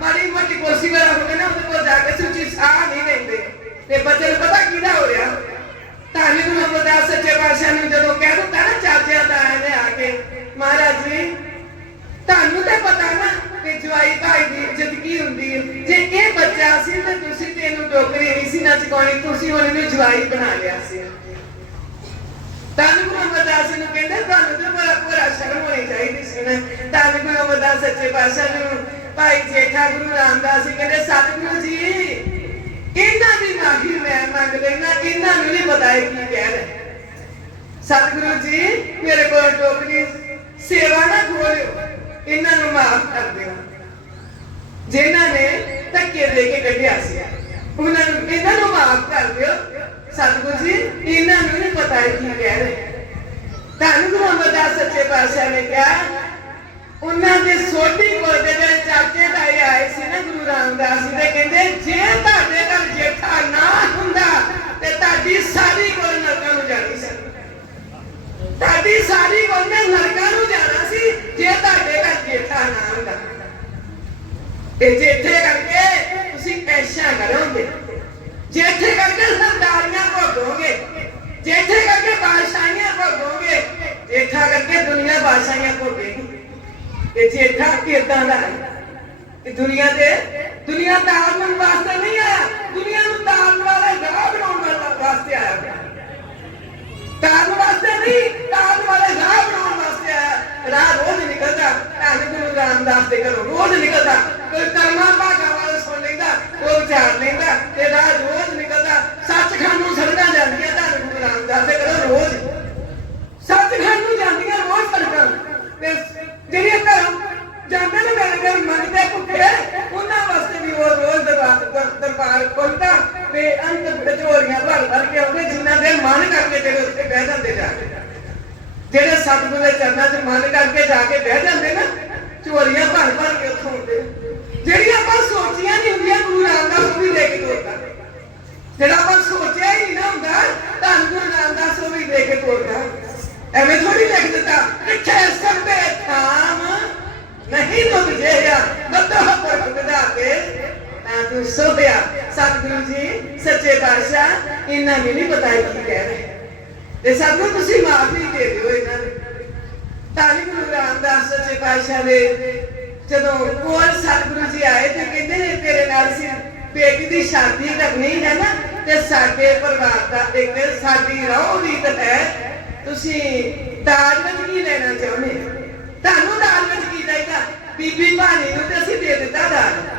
ਮਾੜੀ ਮੋਟੀ ਕੁਰਸੀ ਵਾਲਾ ਹੋਵੇ ਨਾ ਉਹਦੇ ਕੋਲ ਜਾ ਕੇ ਸੁੱਚੀ ਸਾਹ ਨਹੀਂ ਲੈਂਦੇ। ਤੇ ਬੱਚੇ ਨੂੰ ਪਤਾ ਕਿਹਦਾ ਹੋ ਰਿਹਾ? ਧੰਨ ਗੁਰੂ ਸੱਚੇ ਪਾਤਸ਼ਾਹ ਨੂੰ ਜਦੋਂ ਕਹਿ ਦਿੱਤਾ ਨਾ, ਚਾਚਿਆਂ ਦਾ ਨੇ ਆ ਕੇ, ਮਹਾਰਾਜ ਜੀ, ਤੁਹਾਨੂੰ ਤਾਂ ਪਤਾ ਨਾ ਕਿ ਜਵਾਈ ਭਾਈ ਦੀ ਇੱਜ਼ਤ ਕੀ ਹੁੰਦੀ ਹੈ। ਜੇ ਇਹ ਬੱਚਾ ਸੀ ਤਾਂ ਤੁਸੀਂ ਤੇ ਇਹਨੂੰ ਟੋਕਰੀ ਨਹੀਂ ਸੀ ਨਾ ਚਕਾਉਣੀ ਤੁਸੀਂ ਹੁਣ ਇਹਨੂੰ ਜਵਾਈ ਬਣਾ ਲਿਆ ਸੀ। ਧੰਨ ਗੁਰੂ ਨੂੰ ਕਹਿੰਦੇ, ਤੁਹਾਨੂੰ ਤਾਂ ਬੜਾ ਪੂਰਾ ਸ਼ਰਮ ਹੋਣੀ ਚਾਹੀਦੀ ਸੀ ਨਾ। ਧੰਨ ਗੁਰੂ ਅਮਰਦਾਸ ਸੱਚੇ ਪਾਤਸ਼ਾਹ ਨੂੰ ਭਾਈ ਜੇਠਾ ਗੁਰੂ ਰਾਮਦਾਸ ਜੀ ਕਹਿੰਦੇ, ਸਤਿਗੁਰੂ ਜੀ, ਇਹਨਾਂ ਦੀ ਮਾਫੀ ਮੈਂ ਮੰਗ ਲੈਣਾ ਇਹਨਾਂ ਨੂੰ ਨਹੀਂ ਪਤਾ ਇਹ ਕੀ ਕਹਿ ਰਹੇ ਸਤਿਗੁਰੂ ਜੀ, ਮੇਰੇ ਕੋਲ ਟੋਕਰੀ ਸੇਵਾ ਨਾ ਖੋਲਿਓ, ਇਹਨਾਂ ਨੂੰ ਮਾਫ ਕਰ ਦਿਓ। ਜਿਨ੍ਹਾਂ ਨੇ ਧੱਕੇ ਦੇ ਕੇ ਕੱਢਿਆ ਸੀ, ਉਹਨਾਂ ਨੂੰ ਇਹਨਾਂ ਨੂੰ ਮਾਫ ਕਰ ਦਿਓ। ਸਤਿਗੁਰੂ ਜੀ, ਇਹਨਾਂ ਨੂੰ ਨਹੀਂ ਪਤਾ ਇਹ ਕੀ ਕਹਿ ਰਹੇ ਧੰਨ ਗੁਰੂ ਅਮਰਦਾਸ ਸੱਚੇ ਪਾਤਸ਼ਾਹ ਨੇ ਕਿਹਾ ਉਹਨਾਂ ਦੇ ਸੋਢੀ ਕੋਲ ਦੇ ਜਿਹੜੇ ਚਾਚੇ ਤਾਏ ਆਏ ਸੀ ਨਾ ਗੁਰੂ ਰਾਮਦਾਸ ਜੀ ਦੇ, ਕਹਿੰਦੇ, ਜੇ ਤੁਹਾਡੇ ਘਰ ਜੇਠਾ ਨਾ ਹੁੰਦਾ, ਤੇ ਤੁਹਾਡੀ ਸਾਰੀ ਕੋਲ ਨਰਕਾਂ ਨੂੰ ਜਾਣੀ ਸੀ। ਤੁਹਾਡੀ ਸਾਰੀ ਕੋਲ ਨੇ ਨਰਕਾਂ ਨੂੰ ਜਾਣਾ ਸੀ, ਜੇ ਤੁਹਾਡੇ ਘਰ ਜੇਠਾ ਨਾ ਹੁੰਦਾ। ਤੇ ਜੇਠੇ ਕਰਕੇ ਤੁਸੀਂ ਐਸ਼ਾ ਕਰੋਗੇ। ਜੇਠੇ ਕਰਕੇ ਸਰਦਾਰੀਆਂ ਭੋਗੋਗੇ। ਜੇਠੇ ਕਰਕੇ ਬਾਦਸ਼ਾਹੀਆਂ ਭੋਗੋਗੇ। ਜੇਠਾ ਕਰਕੇ ਦੁਨੀਆ ਬਾਦਸ਼ਾਹੀਆਂ ਭੋਗੇਗੀ। ਤੇ ਜੇਠਾ ਕਿਦਾਂ ਦਾ ਕਿ ਦੁਨੀਆ ਦੇ ਦੁਨੀਆ ਤਾਰਨ ਵਾਸਤੇ ਨਹੀਂ ਆਇਆ ਦੁਨੀਆ ਨੂੰ ਤਾਰਨ ਵਾਲੇ ਰਾਹ ਬਣਾਉਣ ਵਾਲਾ ਵਾਸਤੇ ਆਇਆ ਤਾਰਨ ਵਾਸਤੇ ਨਹੀਂ, ਤਾਰਨ ਵਾਲੇ ਰਾਹ ਬਣਾਉਣ ਵਾਸਤੇ ਆਇਆ। ਰਾਹ ਰੋਜ਼ ਨਿਕਲਦਾ ਧੰਨ ਗੁਰੂ ਰਾਮਦਾਸ ਦੇ ਘਰੋਂ ਰੋਜ਼ ਨਿਕਲਦਾ। ਕੋਈ ਕਰਮਾ ਭਾਗਾ ਵਾਲਾ ਸੁਣ ਲੈਂਦਾ, ਕੋਈ ਵਿਚਾਰ ਲੈਂਦਾ, ਤੇ ਰਾਹ ਰੋਜ਼ ਨਿਕਲਦਾ। ਸੱਚਖੰਡ ਨੂੰ ਸੜਕਾਂ ਜਾਂਦੀਆਂ ਧੰਨ ਗੁਰੂ ਰਾਮਦਾਸ ਦੇ ਘਰੋਂ ਰੋਜ਼ ਸੱਚਖੰਡ ਨੂੰ ਜਾਂਦੀਆਂ ਰੋਜ਼ ਸੜਕਾਂ ਤੇ ਜਿਹੜੀਆਂ ਘਰੋਂ ਜਾਂਦੇ ਨੇ ਮੇਰੇ ਘਰ ਮੰਗਦੇ ਭੁੱਖੇ ਉਹਨਾਂ ਵਾਸਤੇ ਵੀ ਉਹ ਰੋਜ਼ ਦਰਬਾਰ ਦਰ- ਦਰਬਾਰ ਖੁੱਲਦਾ ਤੇ ਅੰਤ ਵਿਚੋਰੀਆਂ ਭਰ ਭਰ ਕੇ ਆਉਂਦੇ ਜਿਨ੍ਹਾਂ ਦੇ ਮਨ ਕਰਕੇ ਜਿਹੜੇ ਉੱਥੇ ਬਹਿ ਜਾਂਦੇ ਜਾ ਕੇ ਜਿਹੜੇ ਸਤਿਗੁਰੂ ਦੇ ਚਰਨਾਂ 'ਚ ਮਨ ਕਰਕੇ ਜਾ ਕੇ ਬਹਿ ਜਾਂਦੇ ਨਾ ਚੋਰੀਆਂ ਭਰ ਭਰ ਕੇ ਉੱਥੋਂ ਆਉਂਦੇ ਜਿਹੜੀਆਂ ਆਪਾਂ ਸੋਚੀਆਂ ਨਹੀਂ ਹੁੰਦੀਆਂ ਗੁਰੂ ਰਾਮਦਾਸ ਉਹ ਵੀ ਦੇ ਕੇ ਤੋਰਦਾ ਜਿਹੜਾ ਆਪਾਂ ਸੋਚਿਆ ਹੀ ਨਹੀਂ ਨਾ ਹੁੰਦਾ ਧੰਨ ਗੁਰੂ ਰਾਮਦਾਸ ਉਹ ਵੀ ਦੇ ਕੇ ਤੋਰਦਾ ਐਵੇਂ ਥੋੜੀ ਲਿਖ ਦਿੱਤਾ ਕਿੱਥੇ ਸਭੇ ਥਾਮ ਨਹੀਂ ਤੁਮ ਜਿਹਾ ਬੱਤਾ ਪਰ ਖੁਦਾ ਤੇ ਤਾਂ ਤੂੰ ਸੋਭਿਆ ਸਤਿਗੁਰੂ ਜੀ, ਸੱਚੇ ਪਾਤਸ਼ਾਹ ਇਹਨਾਂ ਨੂੰ ਨਹੀਂ ਪਤਾ ਕੀ ਕਹਿ ਰਹੇ। ਤੇ ਸਤਿਗੁਰੂ, ਤੁਸੀਂ ਮਾਫੀ ਦੇ ਦਿਓ ਇਹਨਾਂ ਨੂੰ। ਧੰਨ ਗੁਰੂ ਰਾਮਦਾਸ ਸੱਚੇ ਪਾਤਸ਼ਾਹ ਦੇ ਜਦੋਂ ਕੋਲ ਸਤਿਗੁਰੂ ਜੀ ਆਏ ਤੇ ਕਹਿੰਦੇ ਤੇਰੇ ਨਾਲ ਸੀ ਬੇਟੀ ਦੀ ਸ਼ਾਦੀ ਕਰਨੀ ਹੈ ਨਾ ਤੇ ਸਾਡੇ ਪਰਿਵਾਰ ਦਾ ਇੱਕ ਸਾਡੀ ਰਹੁ ਰੀਤ ਹੈ ਤੁਸੀਂ ਦਾਜ ਵਿੱਚ ਕੀ ਲੈਣਾ ਚਾਹੁੰਦੇ ਹੋ? ਤੁਹਾਨੂੰ ਦਾਜ ਵਿੱਚ ਕੀ ਚਾਹੀਦਾ? ਬੀਬੀ ਭਾਣੀ ਨੂੰ ਤੇ ਅਸੀਂ ਦੇ ਦਿੱਤਾ ਦਾਨ।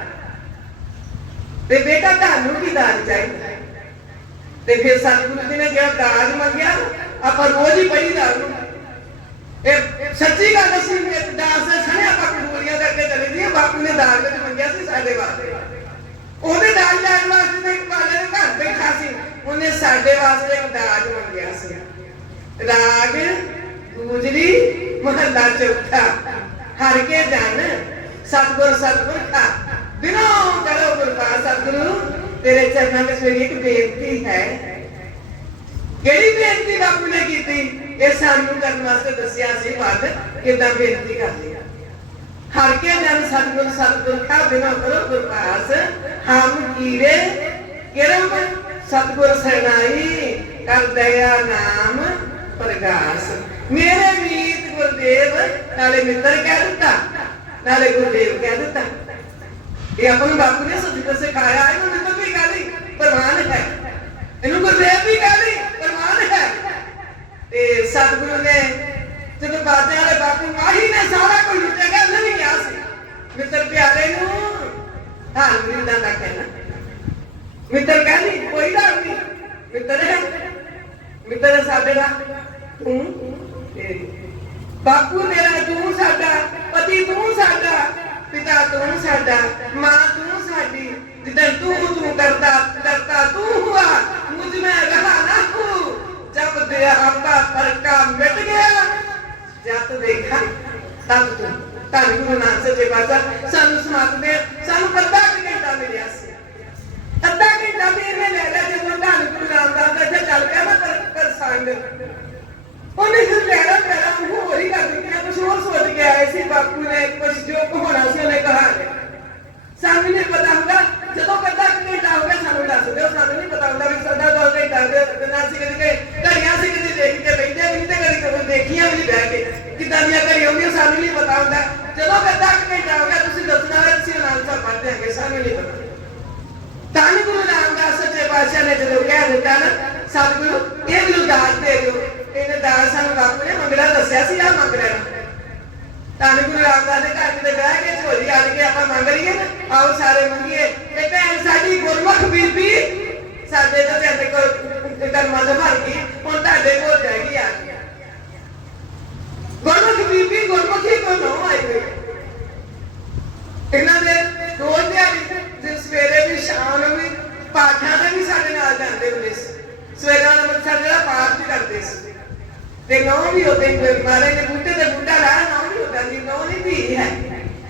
ਤੇ ਬੇਟਾ ਤੁਹਾਨੂੰ ਕੀ ਦਾਜ ਚਾਹੀਦਾ ਤੇ ਫਿਰ ਸਤਿਗੁਰੂ ਜੀ ਨੇ ਜਿਹੜਾ ਦਾਜ ਮੰਗਿਆ, ਆਪਾਂ ਰੋਜ਼ ਹੀ ਪੜੀਦਾ ਉਹਨੂੰ ਇਹ ਸੱਚੀ ਗੱਲ ਅਸੀਂ ਇੱਕ ਦਾਸ ਦੇ ਸਣੇ ਆਪਾਂ ਕਬੂਲੀਆਂ ਕਰਕੇ ਚਲੇ ਜੀ ਬਾਪੂ ਨੇ ਦਾਜ ਵਿੱਚ ਮੰਗਿਆ ਸੀ ਸਾਡੇ ਵਾਸਤੇ। ਉਹਦੇ ਦਾਜ ਲੈਣ ਵਾਸਤੇ ਤਾਂ ਪਾਲੇ ਦੇ ਘਰ ਬੈਠਾ ਸੀ, ਉਹਨੇ ਸਾਡੇ ਵਾਸਤੇ ਇੱਕ ਦਾਜ ਮੰਗਿਆ ਸੀ। ਰਾਗ ਗੁਜਰੀ ਮਹੱਲਾ ਚੌਥਾ। ਹਰ ਕੇ ਜਨ, ਸਤਗੁਰ ਸਤਗੁਰ ਖਾ ਬਿਨਾਂ ਕਰੋ ਗੁਰਪਾਸ ਸਤਿਗੁਰੂ, ਤੇਰੇ ਚਰਨਾਂ ਵਿੱਚ ਮੇਰੀ ਇੱਕ ਬੇਨਤੀ ਹੈ। ਕਿਹੜੀ ਬੇਨਤੀ ਬਾਪੂ ਨੇ ਕੀਤੀ? ਇਹ ਸਾਨੂੰ ਕਰਨ ਵਾਸਤੇ ਦੱਸਿਆ ਸੀ ਬਾਦ ਕਿਦਾਂ ਬੇਨਤੀ ਕਰਨੀ ਹਰ ਕੇ ਜਨ ਸਤਗੁਰ ਸਤਗੁਰ ਖਾ ਬਿਨੋ ਕਰੋ ਗੁਰਪਾਸ ਹਮ ਕੀਰੇ, ਕਿਰਮ ਸਤਗੁਰ ਸਰਣਾਈ ਕਰ ਦਇਆ ਨਾਮ ਪ੍ਰਗਾਸ। ਮੇਰੇ ਮੀਤ ਗੁਰਦੇਵ, ਨਾਲੇ ਮਿੱਤਰ ਕਹਿ ਦਿੱਤਾ, ਨਾਲੇ ਗੁਰਦੇਵ ਕਹਿ ਦਿੱਤਾ। ਇਹ ਆਪਾਂ ਨੂੰ ਬਾਪੂ ਨੇ ਸੱਚੀ ਤੋਂ ਸਿਖਾਇਆ ਹੈ ਉਹਨੇ ਤਾਂ ਕੋਈ ਗੱਲ ਨਹੀਂ। ਪ੍ਰਮਾਣ ਹੈ। ਵੀ ਕਹਿ ਲਈ ਪ੍ਰਮਾਣ ਤੇ ਸਤਿਗੁਰੂ ਨੇ ਜਦੋਂ ਬਾਦਿਆਂ ਵਾਲੇ ਬਾਪੂ ਨੂੰ ਨੇ, ਸਾਰਾ ਕੁਝ ਲੁੱਟੇਗਾ ਉਹਨੇ ਵੀ ਕਿਹਾ ਸੀ, ਮਿੱਤਰ ਪਿਆਰੇ ਨੂੰ ਹਾਂ ਮਿਲਦਾ ਦਾ ਕਹਿਣਾ। ਮਿੱਤਰ ਕਹਿੰਦੀ, ਕੋਈ ਗੱਲ ਨਹੀਂ। ਮਿੱਤਰ ਹੈ। ਮਿੱਤਰ ਸਾਡੇ ਦਾ ਤੂੰ ਬਾਪੂ ਮੇਰਾ, ਤੂੰ ਸਾਡਾ, ਪਤੀ ਤੂੰ ਸਾਡਾ। ਪਿਤਾ ਤੂੰ ਸਾਡਾ, ਮਾਂ ਤੂੰ ਸਾਡੀ ਜਿੱਦਾਂ ਤੂੰ ਤੂੰ ਕਰਦਾ, ਕਰਤਾ ਤੂੰ ਹੁਆ, ਮੁਝ ਮੈਂ ਰਹਾ ਨਾ ਹੂੰ। ਜਬ ਦੇ ਆਪਾ ਫਰਕਾ ਮਿਟ ਗਿਆ ਜਦ ਦੇਖਾ ਤਬ ਤੂੰ ਧੰਨ ਗੁਰੂ ਨਾਨਕ ਸੱਚੇ ਪਾਤਸ਼ਾਹ, ਸਾਨੂੰ ਸਮਾਤਦੇ ਸਾਨੂੰ ਅੱਧਾ ਘੰਟਾ ਮਿਲਿਆ ਸੀ। ਅੱਧਾ ਘੰਟਾ ਮੇਰੇ ਲੈ ਲਿਆ, ਜਦੋਂ ਧੰਨ ਗੁਰੂ ਰਾਮਦਾਸ ਦਾ ਚੱਲ ਪਿਆ ਨਾ ਕਰ ਸੰਗ। ਉਹਨੇ ਸਿਰ ਲੈਣਾ ਪੈਣਾ ਉਹ ਹੋਰ ਹੀ ਕਰ ਦਿੱਤਾ ਕੁਝ ਹੋਰ ਸੋਚ ਕੇ ਆਏ ਸੀ, ਬਾਪੂ ਨੇ ਕੁਝ ਜੋ ਹੋਣਾ ਸੀ, ਉਹਨੇ ਕਹਾ ਸਾਨੂੰ ਵੀ ਨਹੀਂ ਪਤਾ ਹੁੰਦਾ ਜਦੋਂ ਕੱਦਾ ਘੰਟਾ ਹੋ ਗਿਆ ਸਾਨੂੰ ਦੱਸ ਦਿਓ ਸਾਨੂੰ ਨਹੀਂ ਪਤਾ ਹੁੰਦਾ ਵੀ ਸਾਡਾ ਦੋ ਘੰਟਾ ਦੇ ਨਾ ਸੀ ਕਦੇ ਘੜੀਆਂ ਸੀ ਕਦੇ ਦੇਖ ਕੇ ਬੈਠੇ ਵੀ ਨਹੀਂ ਤੇ ਕਦੀ ਕਦੇ ਦੇਖੀਆਂ ਵੀ ਨਹੀਂ ਬਹਿ ਕੇ ਕਿੱਦਾਂ ਦੀਆਂ ਘੜੀ ਆਉਂਦੀਆਂ ਸਾਨੂੰ ਨਹੀਂ ਪਤਾ ਹੁੰਦਾ ਜਦੋਂ ਕੱਦਾ ਘੰਟਾ ਹੋ ਗਿਆ ਤੁਸੀਂ ਦੱਸਣਾ ਹੈ ਤੁਸੀਂ ਨਾਲ ਸਾਹਿਬ ਪੜ੍ਹ ਦਿਆਂਗੇ ਸਾਨੂੰ ਨਹੀਂ ਪਤਾ ਤਾਂ ਗੁਰੂ ਰਾਮਦਾਸ ਸੱਚੇ ਪਾਤਸ਼ਾਹ ਨੇ ਜਦੋਂ ਕਹਿ ਦਿੱਤਾ ਨਾ ਸਤਿਗੁਰੂ ਇਹ ਮੈਨੂੰ ਦਾਸ ਦੇ ਦਿਓ ਇਹਨੇ ਦਾਸ ਸਾਨੂੰ ਬਾਪੂ ਨੇ ਮੰਗਣਾ ਦੱਸਿਆ ਸੀ ਆ ਮੰਗ ਲੈਣਾ ਤਾਂ ਗੁਰੂ ਰਾਮਦਾਸ ਦੇ ਘਰ ਕਿਤੇ ਬਹਿ ਕੇ ਝੋਲੀ ਆੜ ਕੇ ਆਪਾਂ ਮੰਗ ਲਈਏ ਨਾ ਆਓ ਸਾਰੇ ਮੰਗੀਏ ਇਹ ਭੈਣ ਸਾਡੀ ਗੁਰਮੁਖ ਬੀਬੀ ਸਾਡੇ ਤੋਂ ਤੇ ਕੋਲ ਕਰਮਾਂ ਦੇ ਭਰ ਗਈ ਹੁਣ ਤੁਹਾਡੇ ਕੋਲ ਜਾਏਗੀ ਆ ਕੇ ਗੁਰਮੁਖ ਬੀਬੀ ਗੁਰਮੁਖੀ ਕੋ ਨੋ ਆਈ ਹੋਈ ਇਹਨਾਂ ਦੇ ਰੋਜ਼ ਦਿਹਾੜੀ ਤੇ ਸਵੇਰੇ ਵੀ, ਸ਼ਾਮ ਨੂੰ ਵੀ ਪਾਠਾਂ ਤੇ ਵੀ ਸਾਡੇ ਨਾਲ ਜਾਂਦੇ ਹੁੰਦੇ ਸੀ। ਸਵੇਰੇ ਵਾਲਾ ਮੱਥਾ ਜਿਹੜਾ ਪਾਠ ਵੀ ਕਰਦੇ ਸੀ। ਤੇ ਨੌ ਵੀ ਉਹਦੇ ਮਾਰੇ ਨੇ ਬੂਟੇ ਤੇ ਬੂਟਾ ਲਾਇਆ, ਨੌ ਵੀ ਉਹਦਾ ਦੀ ਨੌ ਨਹੀਂ ਧੀ ਹੈ।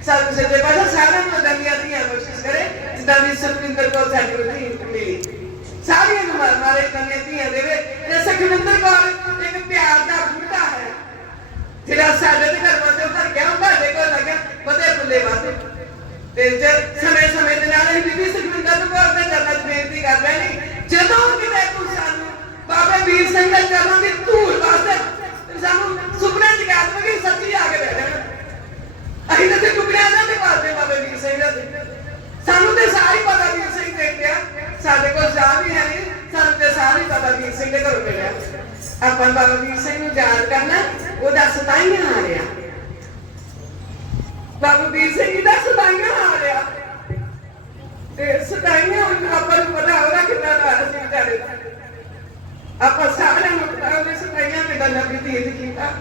ਸਾਨੂੰ ਸੱਚੇ ਪਾਠਾ ਸਾਰਿਆਂ ਨੂੰ ਉਹਦਾ ਦੀਆਂ ਧੀਆਂ ਕੋਸ਼ਿਸ਼ ਕਰੇ, ਜਿੱਦਾਂ ਦੀ ਸੁਖਵਿੰਦਰ ਕੌਰ ਸਾਡੀ ਨੂੰ ਧੀ ਮਿਲੀ। ਸਾਰੀਆਂ ਨੂੰ ਮਾਰ ਮਾਰੇ ਕੰਨੇ ਧੀਆਂ ਦੇਵੇ। ਤੇ ਸੁਖਵਿੰਦਰ ਕੌਰ ਇੱਕ ਪਿਆਰ ਦਾ ਬੂਟਾ ਹੈ। ਜਿਹੜਾ ਸਾਡੇ ਦੇ ਘਰ ਵਿੱਚ ਭਰ ਗਿਆ ਹੁੰਦਾ ਦੇਖੋ ਲੱਗਾ ਬਦੇ ਫੁੱਲੇ ਵਾਤੇ ਤੇ ਸਮੇਂ ਸਮੇਂ ਦੇ ਨਾਲ ਹੀ ਬੀਬੀ ਸੁਖਵਿੰਦਰ ਨੂੰ ਕੋਲ ਚਰਨਾਂ 'ਚ ਬੇਨਤੀ ਕਰ ਲੈਣੀ, ਜਦੋਂ ਕਿਤੇ ਤੂੰ ਸਾਨੂੰ, ਬਾਬੇ ਵੀਰ ਸਿੰਘ ਦੇ ਚਰਨਾਂ ਦੀ ਧੂੜ ਵਾਸਤੇ ਸਾਨੂੰ ਸੁਪਨੇ ਚ ਕਹਿ ਸੱਚੀ ਆ ਕੇ ਬੈਠ ਜਾਣਾ। ਅਸੀਂ ਤੇ ਟੁਕੜਿਆਂ ਦਾ ਤੇ ਵਾਸਤੇ ਬਾਬਾ ਵੀਰ ਸਿੰਘ ਦਾ। ਸਾਨੂੰ ਤੇ ਸਾਰੀ ਪਤਾ ਵੀਰ ਸਿੰਘ ਦੇ ਗਿਆ ਸਾਡੇ ਕੋਲ ਸਾਹ ਵੀ ਹੈ ਨਹੀਂ, ਸਾਨੂੰ ਤੇ ਸਾਰੀ ਪਤਾ ਵੀਰ ਸਿੰਘ ਦੇ ਘਰੋਂ ਮਿਲਿਆ। ਆਪਾਂ ਬਾਬਾ ਵੀਰ ਸਿੰਘ ਨੂੰ ਯਾਦ ਕਰਨਾ, ਉਹਦਾ ਸਤਾਈਆਂ ਆ ਰਿਹਾ ਬਾਬਾ ਸਿੰਘ ਜੀ ਦਾ ਸਤਾਈਆਂ ਆ ਰਿਹਾ। ਤੇ ਸਤਾਈਆਂ ਆਪਾਂ ਨੂੰ ਪਤਾ ਉਹਦਾ ਕਿੰਨਾ ਦਾ ਸੀ ਵਿਚਾਰੇ ਦਾ। ਆਪਾਂ ਸਾਰਿਆਂ ਨੂੰ ਪਤਾ ਉਹਨੇ ਸਤਾਈਆਂ ਤੇ ਗੱਲਾਂ ਵੀ ਕੀਤਾ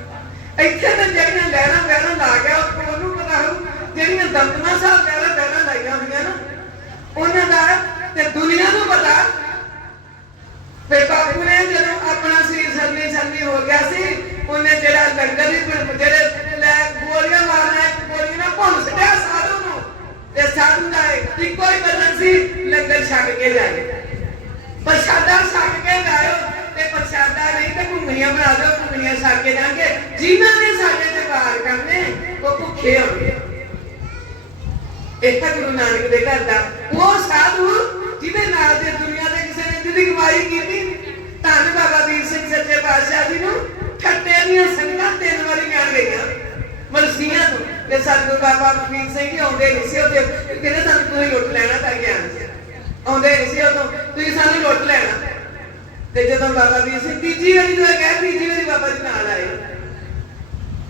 ਇੱਥੇ ਤਾਂ ਜਿਹੜੀਆਂ ਲਹਿਰਾਂ ਬਹਿਰਾਂ ਲਾ ਗਿਆ ਉਹਨੂੰ ਪਤਾ ਹੋ ਜਿਹੜੀਆਂ ਦੰਦਮਾ ਸਾਹਿਬ ਲਹਿਰਾਂ ਬਹਿਰਾਂ ਲਾਈਆਂ ਹੋਈਆਂ ਨਾ, ਉਹਨਾਂ ਦਾ ਤੇ ਦੁਨੀਆ ਨੂੰ ਪਤਾ। ਤੇ ਬਾਪੂ ਨੇ ਜਦੋਂ ਆਪਣਾ ਸਰੀਰ ਸਰਨੀ ਸਰਨੀ ਹੋ ਗਿਆ ਸੀ, ਉਹਨੇ ਜਿਹੜਾ ਲੰਗਰ ਵੀ ਜਿਹੜੇ ਗੋਲੀਆਂ ਮਾਰਨਾ ਇੱਕ ਗੋਲੀ ਨਾਲ ਭੁੰਨ ਸਟਿਆ ਸਾਧੂ ਨੂੰ। ਤੇ ਸਾਧੂ ਦਾ ਇੱਕੋ ਹੀ ਬਦਨ ਸੀ, ਲੰਗਰ ਛੱਡ ਕੇ ਜਾਏ ਪ੍ਰਸ਼ਾਦਾ ਛੱਡ ਕੇ ਜਾਇਓ ਤੇ ਪ੍ਰਸ਼ਾਦਾ ਨਹੀਂ ਤੇ ਘੁੰਗਣੀਆਂ ਬਣਾ ਦਿਓ, ਘੁੰਗਣੀਆਂ ਛੱਡ ਕੇ ਜਾਣਗੇ ਜਿਨ੍ਹਾਂ ਨੇ ਸਾਡੇ ਤੇ ਵਾਰ ਕਰਨੇ, ਉਹ ਭੁੱਖੇ ਹੋਣਗੇ। ਇਹ ਤਾਂ ਗੁਰੂ ਨਾਨਕ ਦੇ ਘਰ ਦਾ ਉਹ ਸਾਧੂ, ਜਿਹਦੇ ਨਾਲ ਦੇ ਦੁਨੀਆ ਦੇ ਕਿਸੇ ਨੇ ਜਿਹਦੀ ਕਮਾਈ ਕੀਤੀ, ਧੰਨ ਬਾਬਾ ਵੀਰ ਸਿੰਘ ਸੱਚੇ ਪਾਤਸ਼ਾਹ ਜੀ ਨੂੰ ਖੱਟੇ ਦੀਆਂ ਸੰਗਤਾਂ ਤਿੰਨ ਵਾਰੀ ਜਾਣ ਗਈਆਂ। ਮਰਸੀਆਂ ਤੋਂ। ਤੇ ਸਤਿਗੁਰੂ ਬਾਬਾ ਵੀਰ ਸਿੰਘ ਜੀ ਆਉਂਦੇ ਨਹੀਂ ਸੀ ਉਹਦੇ ਕਹਿੰਦੇ ਸਾਨੂੰ ਤੁਸੀਂ ਲੁੱਟ ਲੈਣਾ ਤਾਂ ਗਿਆਨ ਆਉਂਦੇ ਨਹੀਂ ਸੀ ਉਦੋਂ ਤੁਸੀਂ ਸਾਨੂੰ ਲੁੱਟ ਲੈਣਾ। ਤੇ ਜਦੋਂ ਬਾਬਾ ਵੀਰ ਸਿੰਘ ਤੀਜੀ ਵਾਰੀ ਜਦੋਂ ਕਹਿ ਤੀਜੀ ਵਾਰੀ ਬਾਬਾ ਜੀ ਨਾਲ ਆਏ।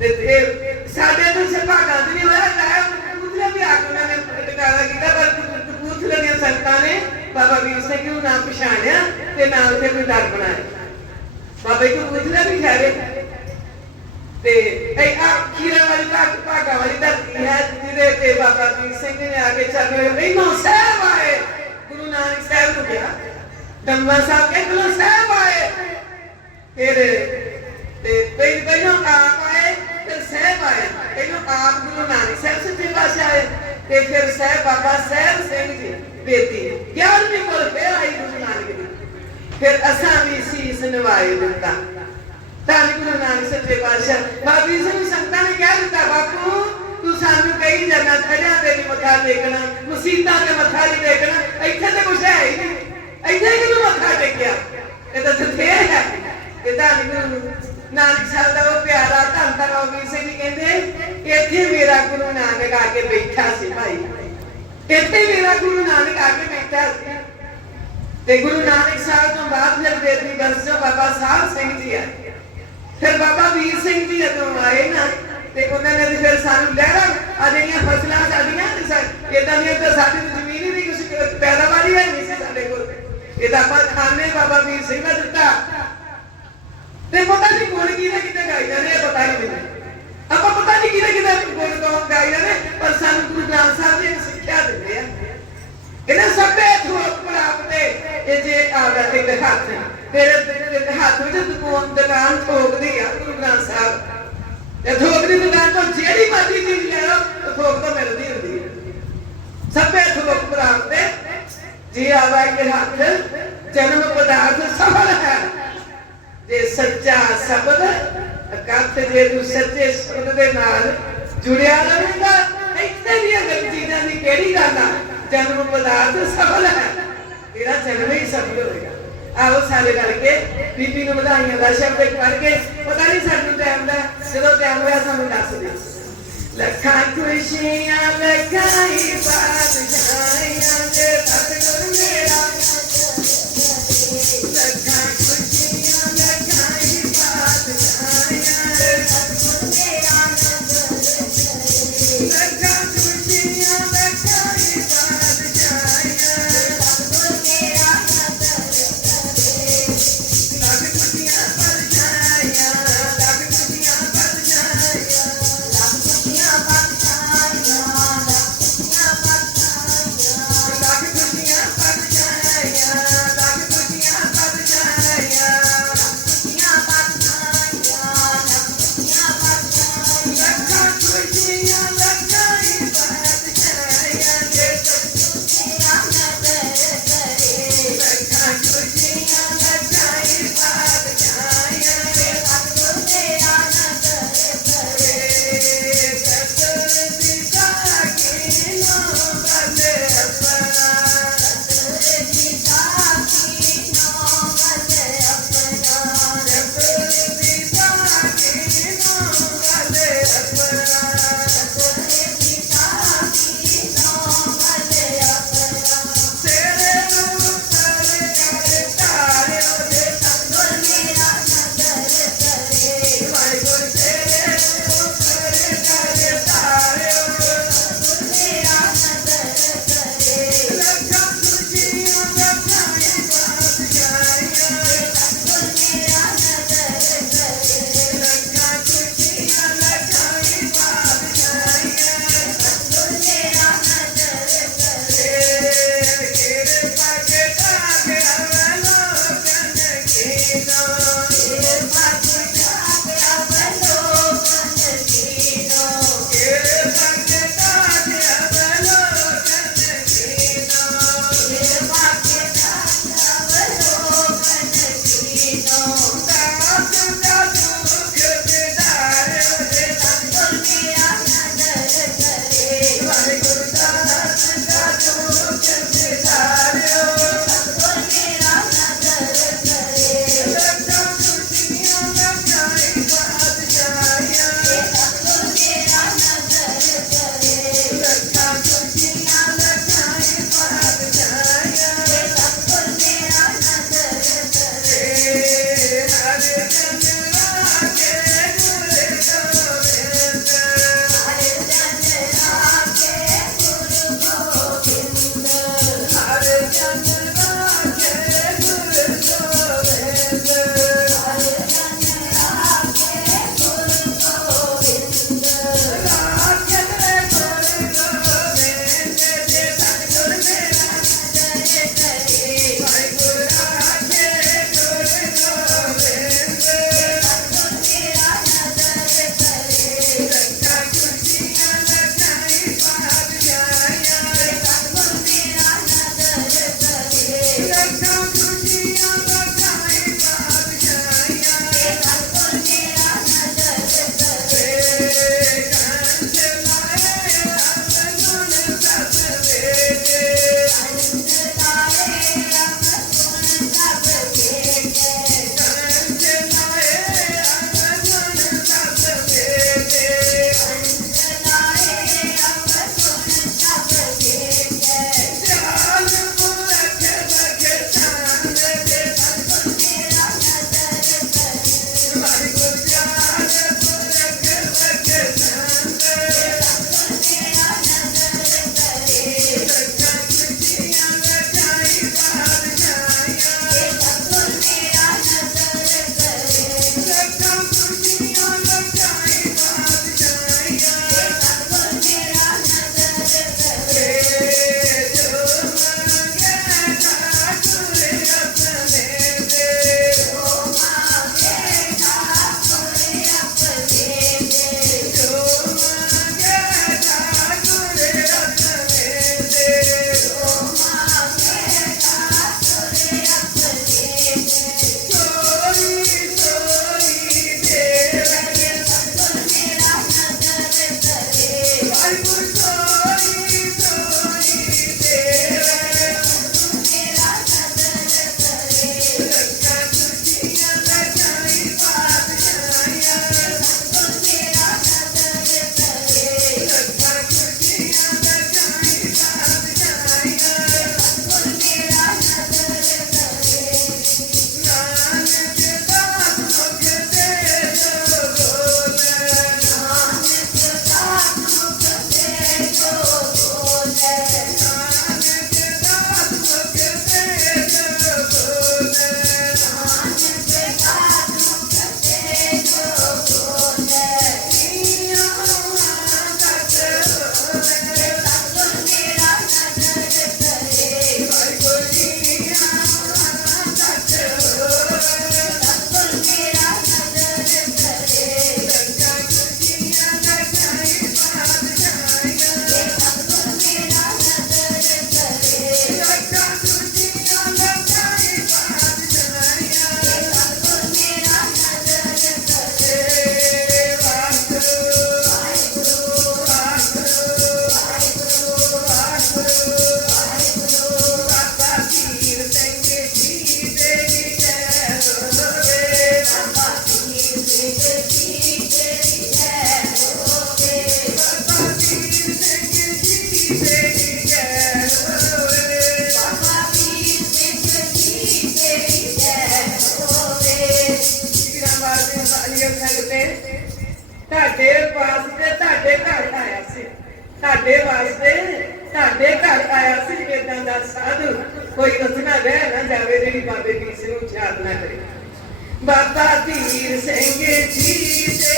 ਤੇ ਇਹ ਸਾਡੇ ਤੋਂ ਸੁਭਾਗਾ ਨਹੀਂ ਹੋਇਆ ਲਾਇਆ ਕਬੂਤਰ ਵੀ ਆ ਉਹਨਾਂ ਨੇ ਟਿਕਾਣਾ ਕੀਤਾ, ਪਰ ਕਬੂਤਰ ਦੀਆਂ ਸੰਗਤਾਂ ਨੇ ਬਾਬਾ ਵੀਰ ਸਿੰਘ ਨੂੰ ਨਾ ਪਛਾਣਿਆ ਤੇ ਨਾ ਉੱਥੇ ਕੋਈ ਡਰ ਬਣਾਇਆ। ਬਾਬਾ ਜੀ ਕਬੂਤਰ ਵੀ ਠਹਿਰੇ। ਤੇ ਇਹ ਆ ਵਾਲੀ ਭਾਗ ਭਾਗਾ ਵਾਲੀ ਧਰਤੀ ਹੈ, ਜਿਹਦੇ ਤੇ ਬਾਬਾ ਵੀਰ ਸਿੰਘ ਨੇ ਆ ਕੇ ਚੱਲ ਰਹੇ ਸਾਹਿਬ ਆਏ। ਗੁਰੂ ਨਾਨਕ ਸਾਹਿਬ ਨੂੰ ਕਿਹਾ ਦੰਮਾ ਸਾਹਿਬ ਕੇ ਗੁਰੂ ਸਾਹਿਬ ਆਏ। ਫਿਰ ਤੇ ਪਹਿ- ਪਹਿਲਾਂ ਆਪ ਆਏ ਫਿਰ ਸਾਹਿਬ ਆਏ। ਪਹਿਲਾਂ ਆਪ ਗੁਰੂ ਨਾਨਕ ਸਾਹਿਬ ਸੱਚੇ ਪਾਤਸ਼ਾਹ ਆਏ ਤੇ ਫਿਰ ਸਾਹਿਬ ਬਾਬਾ ਸਾਹਿਬ ਸਿੰਘ ਜੀ ਬੇਤੀ 11ਵੀਂ ਕੋਲ ਫਿਰ ਆਈ ਗੁਰੂ ਨਾਨਕ ਦੀ। ਫਿਰ ਅਸਾਂ ਵੀ ਸੀਸ ਨਿਵਾਏ ਦਿੱਤਾ। ਤਾਂ ਗੁਰੂ ਨਾਨਕ ਸੱਚੇ ਪਾਤਸ਼ਾਹ ਬਾਬੀ ਸਿੰਘ ਸੰਤਾਂ ਨੇ ਕਹਿ ਦਿੱਤਾ ਬਾਪੂ ਤੂੰ ਸਾਨੂੰ ਕਈ ਜਗ੍ਹਾ ਖੜਿਆ ਤੇ ਵੀ ਮੱਥਾ ਟੇਕਣਾ ਮਸੀਤਾਂ ਤੇ ਮੱਥਾ ਨਹੀਂ ਟੇਕਣਾ ਇੱਥੇ ਤੇ ਕੁਛ ਹੈ ਹੀ ਨਹੀਂ ਇੱਥੇ ਕਿਉਂ ਮੱਥਾ ਟੇਕਿਆ ਇਹ ਤਾਂ ਜਿੱਥੇ ਹੈ ਇਹ ਤਾਂ ਗੁਰੂ ਨਾਨਕ ਸਾਹਿਬ ਦਾ ਉਹ ਪਿਆਰਾ ਧੰਨ ਧੰਨ ਬਾਬੀ ਸਿੰਘ ਜੀ ਕਹਿੰਦੇ ਇੱਥੇ ਮੇਰਾ ਗੁਰੂ ਨਾਨਕ ਆ ਕੇ ਬੈਠਾ ਸੀ ਭਾਈ ਇੱਥੇ ਮੇਰਾ ਗੁਰੂ ਨਾਨਕ ਆ ਕੇ ਬੈਠਾ ਸੀ ਤੇ ਗੁਰੂ ਨਾਨਕ ਸਾਹਿਬ ਤੋਂ ਬਾਅਦ ਫਿਰ ਬੇਦੀ ਬੰਸੋ ਬਾਬਾ ਸਾਹਿਬ ਸਿੰਘ ਜੀ ਆਏ ਫਿਰ ਬਾਬਾ ਵੀਰ ਸਿੰਘ ਜੀ ਜਦੋਂ ਆਏ ਨਾ, ਤੇ ਉਹਨਾਂ ਨੇ ਫਿਰ ਸਾਨੂੰ ਲਹਿਰਾਂ ਆ ਜਿਹੜੀਆਂ ਫਸਲਾਂ ਸਾਡੀਆਂ ਇਦਾਂ ਦੀਆਂ ਤਾਂ ਸਾਡੀ ਜ਼ਮੀਨ ਹੀ ਨਹੀਂ ਕੁਛ, ਪੈਦਾਵਾਰ ਹੀ ਹੈ ਨਹੀਂ ਸੀ ਸਾਡੇ ਕੋਲ। ਇਹ ਤਾਂ ਆਪਾਂ ਖਾਣੇ ਬਾਬਾ ਵੀਰ ਸਿੰਘ ਨੇ ਦਿੱਤਾ। ਤੇ ਪਤਾ ਨਹੀਂ ਗੁਣ ਕਿਹਦੇ ਕਿਤੇ ਗਾਈ ਜਾਂਦੇ ਆ, ਪਤਾ ਨਹੀਂ ਆਪਾਂ ਪਤਾ ਨਹੀਂ ਕਿਹਦੇ ਕਿਤੇ ਗੁਣ ਕੌਣ ਗਾਈ ਜਾਂਦੇ ਪਰ ਸਾਨੂੰ ਗੁਰੂ ਗ੍ਰੰਥ ਸਾਹਿਬ ਜੀ ਨੇ ਸਿੱਖਿਆ ਦਿੰਦੇ ਆ। ਇਹਨਾਂ ਸਭੇ ਥੋਕ ਪ੍ਰਾਪਤੇ ਇਹ ਜੇ ਆਗਾ ਇੱਕ ਹੱਥ ਤੇਰੇ ਤੇਰੇ ਹੱਥ ਵਿੱਚ ਦੁਕਾਨ ਦੁਕਾਨ ਥੋਕਦੀ ਆ, ਗੁਰੂ ਗ੍ਰੰਥ ਸਾਹਿਬ। ਤੇ ਥੋਕ ਦੁਕਾਨ ਤੋਂ ਜਿਹੜੀ ਮਰਜ਼ੀ ਚੀਜ਼ ਲੈ ਲਓ, ਉਹ ਥੋਕ ਮਿਲਦੀ ਹੁੰਦੀ ਹੈ ਸਭੇ ਥੋਕ ਪ੍ਰਾਪਤੇ ਜੇ ਆਵਾ ਇੱਕ ਹੱਥ, ਜਨਮ ਪਦਾਰਥ ਸਫਲ ਹੈ। ਜੇ ਸੱਚਾ ਸ਼ਬਦ ਅਕੰਤ ਜੇ ਤੂੰ ਸੱਚੇ ਸ਼ਬਦ ਦੇ ਨਾਲ ਜੁੜਿਆ ਰਹੇਗਾ, ਇੱਥੇ ਵੀ ਅਗਰ ਚੀਜ਼ਾਂ ਦੀ ਕਿਹੜੀ ਗੱਲ ਆ? ਜਨਮ ਪਦਾਰਥ ਸਫਲ ਹੈ। ਤੇਰਾ ਜਨਮ ਹੀ ਸਫਲ ਹੋਏਗਾ। ਆਓ ਸਾਰੇ ਰਲ ਕੇ, ਬੀਬੀ ਨੂੰ ਵਧਾਈਆਂ ਦਾ ਸ਼ਬਦ ਕਰਕੇ ਪਤਾ ਨਹੀਂ ਸਾਨੂੰ ਟਾਈਮ ਦਾ, ਜਦੋਂ ਟਾਈਮ ਹੋਇਆ ਸਾਨੂੰ ਦੱਸ ਦਿਓ। ਲੱਖਾਂ ਖੁਸ਼ੀਆਂ, ਲੱਖਾਂ ਹੀ ਦੇ ਸਤਿਗੁਰ ਮੇਰਾ ਲੱਖਾਂ ਤੁਹਾਡੇ ਵਾਸਤੇ, ਸਾਡੇ ਘਰ ਆਇਆ ਸੀ ਵੇਦਾਂ ਦਾ ਸਾਧੂ। ਕੋਈ ਰਸਨਾ ਰਹਿ ਨਾ ਜਾਵੇ ਜਿਹੜੀ ਬਾਬੇ ਦੀ ਸਿੰਘ ਨੂੰ ਯਾਦ ਨਾ ਕਰੇ। ਬਾਬਾ ਧੀਰ ਸਿੰਘ ਜੀ ਤੇਰੀ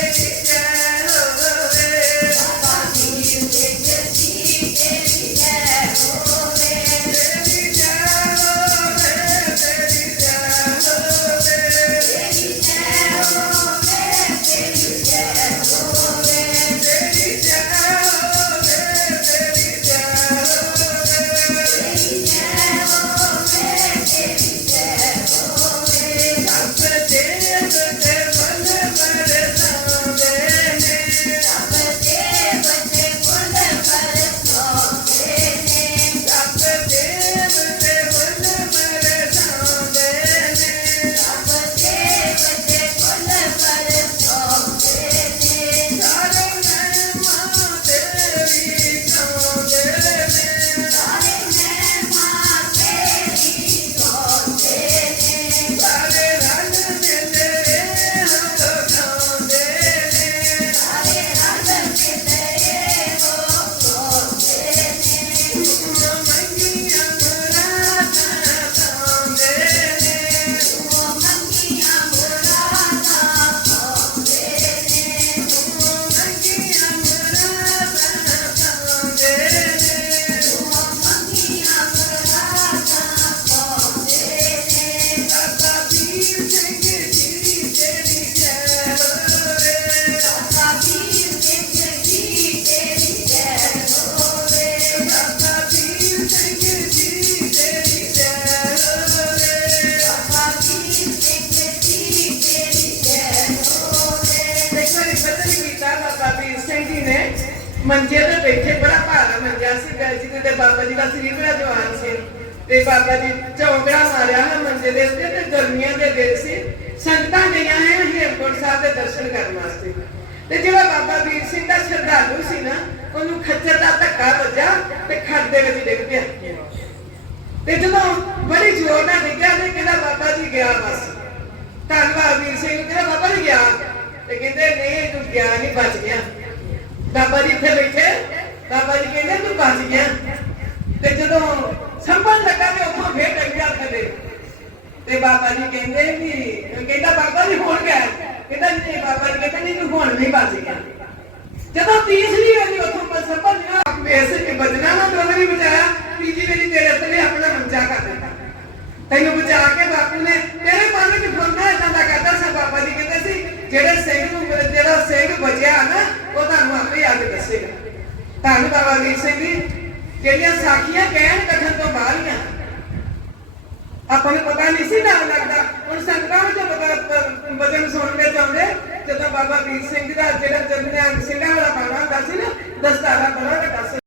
ਬੈਠੇ ਬੜਾ ਭਾਰਾ ਮੰਜਾ ਸੀ ਜੀ ਤੇ ਬਾਬਾ ਜੀ ਦਾ ਸਰੀਰ ਬੜਾ ਜਵਾਨ ਸੀ। ਤੇ ਬਾਬਾ ਜੀ ਚੌਂਕੜਾ ਮਾਰਿਆ ਹੈ ਮੰਜੇ ਦੇ ਉੱਤੇ ਤੇ ਗਰਮੀਆਂ ਦੇ ਦਿਨ ਸੀ। ਸੰਗਤਾਂ ਗਈਆਂ ਹੈ ਹੇਮਕੁੰਟ ਸਾਹਿਬ ਦੇ ਦਰਸ਼ਨ ਕਰਨ ਵਾਸਤੇ। ਤੇ ਜਿਹੜਾ ਬਾਬਾ ਵੀਰ ਸਿੰਘ ਦਾ ਸ਼ਰਧਾਲੂ ਸੀ ਨਾ, ਉਹਨੂੰ ਖੱਚਰ ਦਾ ਧੱਕਾ ਵੱਜਾ ਤੇ ਖੱਡ ਦੇ ਵਿੱਚ ਡਿੱਗ ਪਿਆ। ਤੇ ਜਦੋਂ ਬੜੀ ਜ਼ੋਰ ਨਾਲ ਡਿੱਗਿਆ ਤੇ ਕਹਿੰਦਾ ਬਾਬਾ ਜੀ ਗਿਆ ਬਸ। ਧੰਨਵਾਦ ਵੀਰ ਸਿੰਘ ਨੂੰ ਕਹਿੰਦਾ ਬਾਬਾ ਜੀ ਗਿਆ। ਤੇ ਕਹਿੰਦੇ, ਨਹੀਂ, ਤੂੰ ਗਿਆ ਨਹੀਂ, ਬਚ ਗਿਆ। ਬਾਬਾ ਜੀ ਇੱਥੇ ਬੈਠੇ। ਬਾਬਾ ਜੀ ਕਹਿੰਦੇ ਤੂੰ ਬਚ ਗਿਆ। ਤੇ ਜਦੋਂ ਸੰਭਲ ਲੱਗਾ ਤੇ ਉੱਥੋਂ ਫੇਰ ਡਿੱਗ ਥੱਲੇ ਤੇ ਬਾਬਾ ਜੀ ਕਹਿੰਦੇ ਵੀ, ਕਹਿੰਦਾ ਬਾਬਾ ਜੀ ਹੁਣ ਗਿਆ ਕਹਿੰਦਾ ਨਹੀਂ, ਬਾਬਾ ਜੀ ਕਹਿੰਦੇ ਨਹੀਂ, ਤੂੰ ਹੁਣ ਨਹੀਂ ਬਚ ਗਿਆ। ਜਦੋਂ ਤੀਸਰੀ ਵਾਰੀ ਉੱਥੋਂ ਮੈਂ ਸੰਭਲ ਗਿਆ ਮੇਸੇ ਕੇ ਬਚਣਾ ਨਾ ਦੋਵੇਂ ਨਹੀਂ ਬਚਾਇਆ। ਤੀਜੀ ਵਾਰੀ ਤੇਰੇ ਥੱਲੇ ਆਪਣਾ ਮੰਜਾ ਕਰ ਦਿੱਤਾ। ਤੈਨੂੰ ਬਚਾ ਕੇ ਬਾਪੂ ਨੇ ਤੇਰੇ ਮਨ ਵਿੱਚ ਫੁਰਨਾ ਇਦਾਂ ਦਾ ਕਰਦਾ ਸੀ, ਬਾਬਾ ਜੀ ਕਹਿੰਦੇ ਸੀ, ਜਿਹੜੇ ਸਿੰਘ ਨੂੰ, ਜਿਹੜਾ ਸਿੰਘ ਬਚਿਆ ਨਾ, ਉਹ ਤੁਹਾਨੂੰ ਆਪੇ ਆ ਕੇ ਦੱਸੇਗਾ। ਧੰਨ ਬਾਬਾ ਵੀਰ ਸਿੰਘ ਜੀ, ਜਿਹੜੀਆਂ ਸਾਖੀਆਂ ਕਹਿਣ ਕਥਨ ਤੋਂ ਬਾਹਰੀਆਂ ਆਪਾਂ ਨੂੰ ਪਤਾ ਨਹੀਂ ਸੀ ਡਰ ਲੱਗਦਾ। ਹੁਣ ਸੰਗਤਾਂ ਵਿੱਚ ਪਤਾ ਵਜਨ ਸੁਣ ਕੇ ਚਾਹੁੰਦੇ, ਜਦੋਂ ਬਾਬਾ ਵੀਰ ਸਿੰਘ ਦਾ ਜਿਹੜਾ ਜਨਮ ਸਿੰਘਾਂ ਵਾਲਾ ਬਾਣਾ ਹੁੰਦਾ ਸੀ ਨਾ, ਦਸਤਾਰਾ ਬੜਾ ਵੱਡਾ ਸੀ।